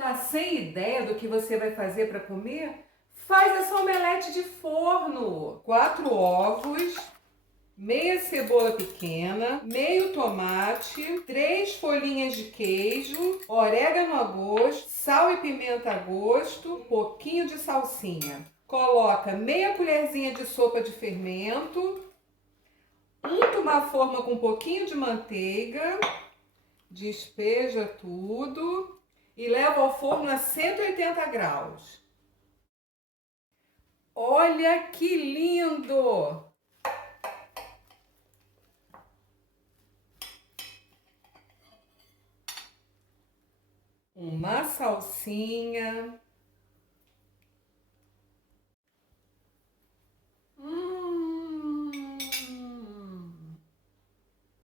Tá sem ideia do que você vai fazer para comer? Faz essa omelete de forno. 4 ovos, meia cebola pequena, meio tomate, 3 folhinhas de queijo, orégano a gosto, sal e pimenta a gosto, um pouquinho de salsinha. Coloca meia colherzinha de sopa de fermento, unta uma forma com um pouquinho de manteiga, despeja tudo e leva ao forno a 180 graus. Olha que lindo! Uma salsinha.